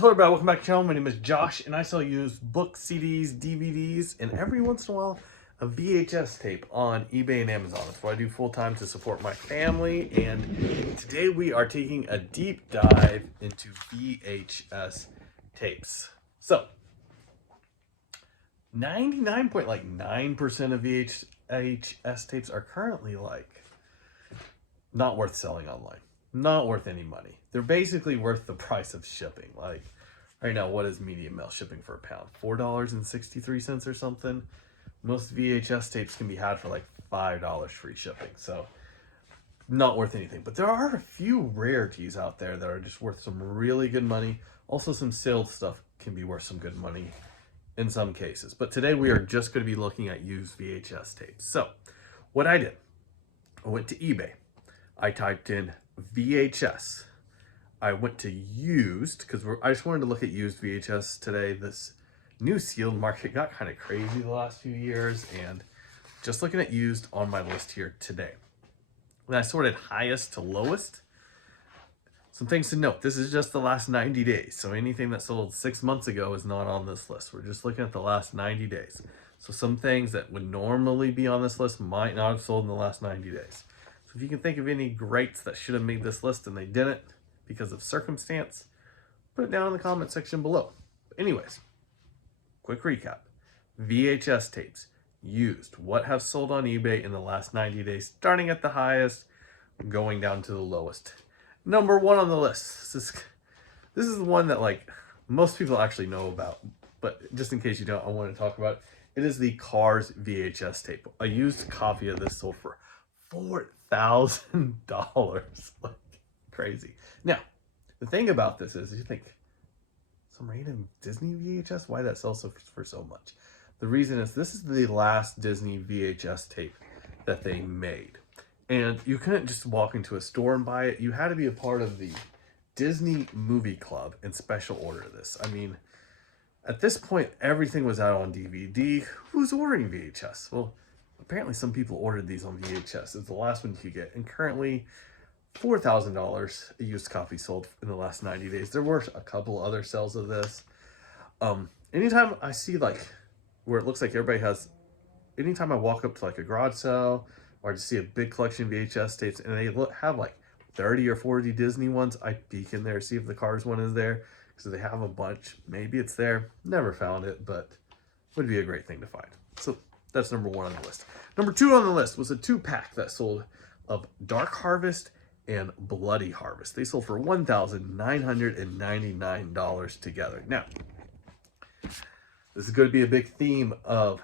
Hello everybody, welcome back to the channel. My name is Josh and I sell used books, CDs, DVDs, and every once in a while a VHS tape on eBay and Amazon. That's what I do full time to support my family, and today we are taking a deep dive into VHS tapes. So 99.9% of VHS tapes are currently not worth selling online. Not worth any money. They're basically worth the price of shipping. Like right now, what is medium mail shipping for a pound? $4.63 or something. Most VHS tapes can be had for like $5 free shipping. So not worth anything. But there are a few rarities out there that are just worth some really good money. Also, some sale stuff can be worth some good money in some cases. But today we are just going to be looking at used VHS tapes. So what I did, I went to eBay. I typed in VHS. I went to used because I just wanted to look at used VHS today. This new sealed market got kind of crazy the last few years, and just looking at used on my list here today. And I sorted highest to lowest. Some things to note, this is just the last 90 days. So anything that sold 6 months ago is not on this list. We're just looking at the last 90 days. So some things that would normally be on this list might not have sold in the last 90 days. So if you can think of any greats that should have made this list and they didn't because of circumstance, put it down in the comment section below. Anyways, quick recap. VHS tapes, used. What have sold on eBay in the last 90 days, starting at the highest, going down to the lowest. Number one on the list. This is the one that most people actually know about, but just in case you don't, I want to talk about it. It is the Cars VHS tape. A used copy of this sold for $4,000. Like crazy. Now, the thing about this is you think some random Disney VHS, why that sells for so much? The reason is this is the last Disney VHS tape that they made. And you couldn't just walk into a store and buy it. You had to be a part of the Disney Movie Club and special order this. I mean, at this point, everything was out on DVD. Who's ordering VHS? Well, apparently some people ordered these on VHS. It's the last one you could get. And currently, $4,000 a used copy sold in the last 90 days. There were a couple other sales of this. Anytime I see where it looks like everybody has, anytime I walk up to a garage sale or just see a big collection of VHS tapes and they have 30 or 40 Disney ones, I peek in there, see if the Cars one is there. So they have a bunch. Maybe it's there. Never found it, but would be a great thing to find. So that's number one on the list. Number two on the list was a 2-pack that sold of Dark Harvest and Bloody Harvest. They sold for $1,999 together. Now, this is going to be a big theme of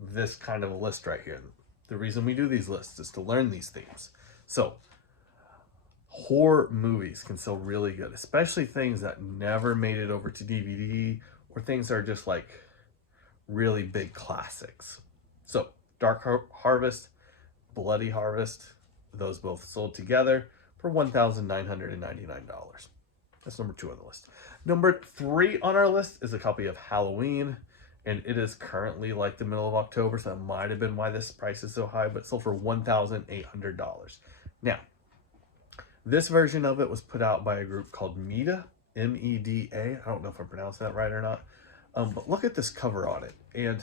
this kind of a list right here. The reason we do these lists is to learn these themes. So, horror movies can sell really good, especially things that never made it over to DVD or things that are just really big classics. So, Dark Harvest, Bloody Harvest, those both sold together for $1,999. That's number two on the list. Number three on our list is a copy of Halloween, and it is currently the middle of October, so that might have been why this price is so high, but sold for $1,800. Now, this version of it was put out by a group called MEDA, M-E-D-A. I don't know if I'm pronouncing that right or not, but look at this cover on it, and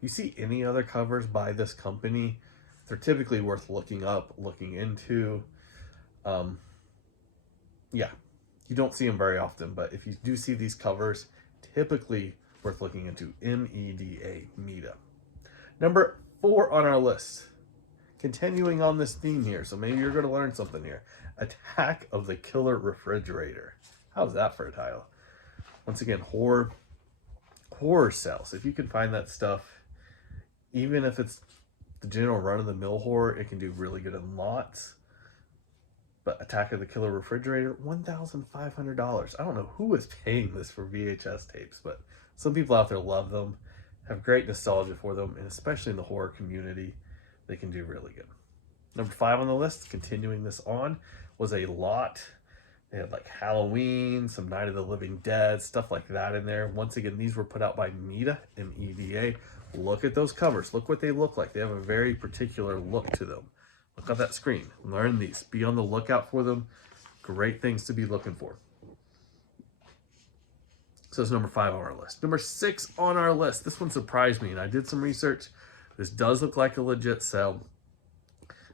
you see any other covers by this company, they're typically worth looking up, looking into. Yeah, you don't see them very often, but if you do see these covers, typically worth looking into. M-E-D-A, MEDA. Number four on our list, continuing on this theme here, so maybe you're going to learn something here. Attack of the Killer Refrigerator. How's that for a title? Once again, horror sells. If you can find that stuff, even if it's the general run-of-the-mill horror, it can do really good in lots. But Attack of the Killer Refrigerator, $1,500. I don't know who is paying this for VHS tapes, but some people out there love them, have great nostalgia for them, and especially in the horror community, they can do really good. Number five on the list, continuing this on, was a lot. They had Halloween, some Night of the Living Dead, stuff like that in there. Once again, these were put out by MEDA, M-E-D-A. Look at those covers. Look what they look like. They have a very particular look to them. Look on that screen. Learn these. Be on the lookout for them. Great things to be looking for. So it's number 5 on our list. Number 6 on our list. This one surprised me, and I did some research. This does look like a legit sale.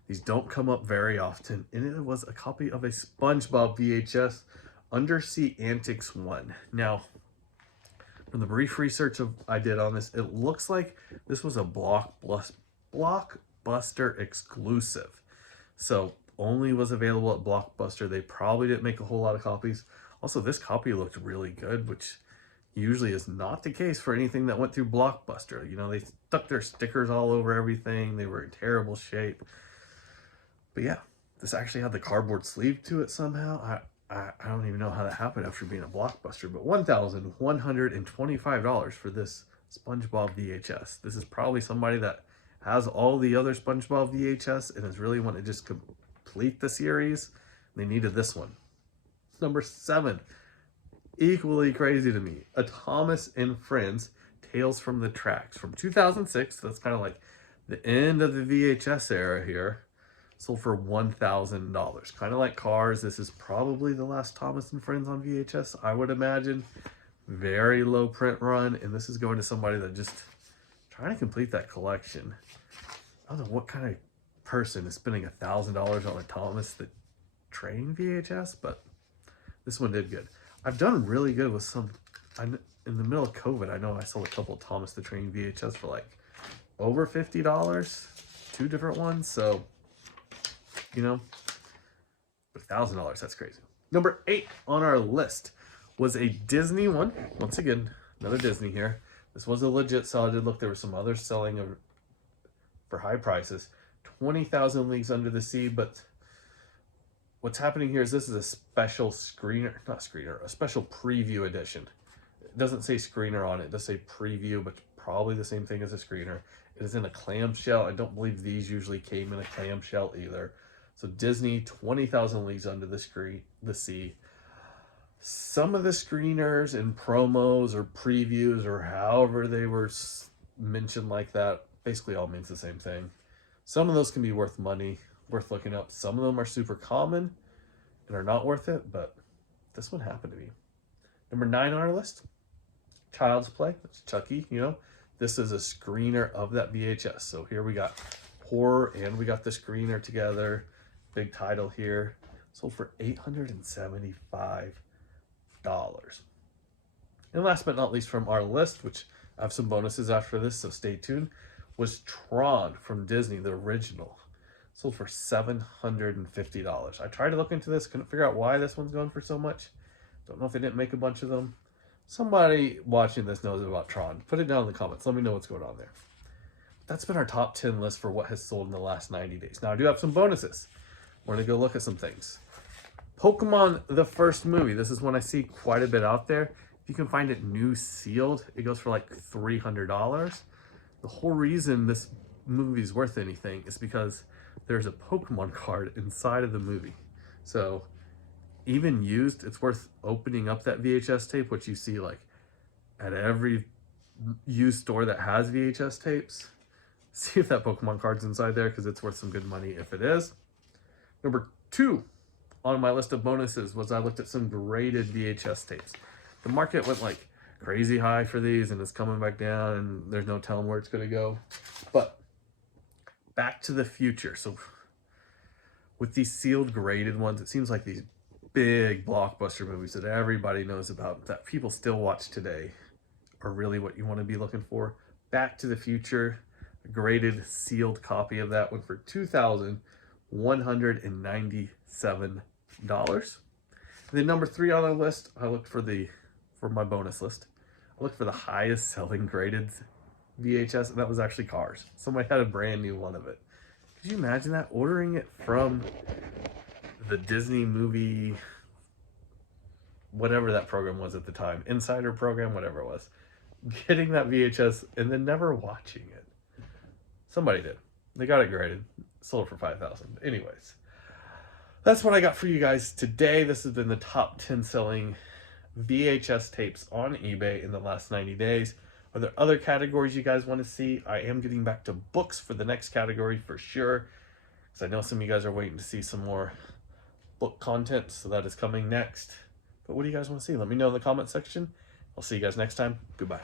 These don't come up very often, and it was a copy of a SpongeBob VHS, Undersea Antics 1. Now, from the brief research I did on this, it looks like this was a Blockbuster exclusive. So only was available at Blockbuster. They probably didn't make a whole lot of copies. Also, this copy looked really good, which usually is not the case for anything that went through Blockbuster. You know, they stuck their stickers all over everything. They were in terrible shape. But yeah, this actually had the cardboard sleeve to it somehow. I don't even know how that happened after being a Blockbuster, but $1,125 for this SpongeBob VHS. This is probably somebody that has all the other SpongeBob VHS and is really want to just complete the series. They needed this one. Number 7, equally crazy to me, a Thomas and Friends Tales from the Tracks from 2006. That's kind of like the end of the VHS era here. Sold for $1,000. Kind of like Cars. This is probably the last Thomas and Friends on VHS, I would imagine. Very low print run, and this is going to somebody that just trying to complete that collection. I don't know what kind of person is spending $1,000 on a Thomas the Train VHS, but this one did good. I've done really good with some. In the middle of COVID, I know I sold a couple of Thomas the Train VHS for like over $50, 2 different ones. So, you know, but $1,000, that's crazy. Number 8 on our list was a Disney one. Once again, another Disney here. This was a legit sale. I did look, there were some others selling for high prices. 20,000 Leagues Under the Sea, but what's happening here is this is a special screener, not screener, a special preview edition. It doesn't say screener on it, it does say preview, but probably the same thing as a screener. It is in a clamshell. I don't believe these usually came in a clamshell either. So Disney, 20,000 Leagues Under the Sea. Some of the screeners and promos or previews or however they were mentioned like that, basically all means the same thing. Some of those can be worth money, worth looking up. Some of them are super common and are not worth it, but this one happened to be. Number 9 on our list, Child's Play. That's Chucky, you know. This is a screener of that VHS. So here we got horror and we got the screener together. Big title here. Sold for $875. And last but not least from our list, which I have some bonuses after this, so stay tuned, was Tron from Disney, the original. Sold for $750. I tried to look into this, couldn't figure out why this one's going for so much. Don't know if they didn't make a bunch of them. Somebody watching this knows about Tron. Put it down in the comments. Let me know what's going on there. That's been our top 10 list for what has sold in the last 90 days. Now, I do have some bonuses. We're going to go look at some things. Pokemon, the first movie. This is one I see quite a bit out there. If you can find it new sealed, it goes for like $300. The whole reason this movie is worth anything is because there's a Pokemon card inside of the movie. So even used, it's worth opening up that VHS tape, which you see like at every used store that has VHS tapes. See if that Pokemon card's inside there, because it's worth some good money if it is. Number 2 on my list of bonuses was I looked at some graded VHS tapes. The market went like crazy high for these and it's coming back down and there's no telling where it's going to go. But Back to the Future. So with these sealed graded ones, it seems like these big blockbuster movies that everybody knows about, that people still watch today, are really what you want to be looking for. Back to the Future, a graded sealed copy of that one for $2,197. And then number 3 on our list, I looked for my bonus list. I looked for the highest selling graded VHS, and that was actually Cars. Somebody had a brand new one of it. Could you imagine that? Ordering it from the Disney movie, whatever that program was at the time, Insider program, whatever it was, getting that VHS and then never watching it. Somebody did. They got it graded, sold for $5,000. Anyways, that's what I got for you guys today. This has been the top 10 selling VHS tapes on eBay in the last 90 days. Are there other categories you guys want to see? I am getting back to books for the next category for sure, because I know some of you guys are waiting to see some more book content, so that is coming next. But what do you guys want to see? Let me know in the comment section I'll see you guys next time. Goodbye.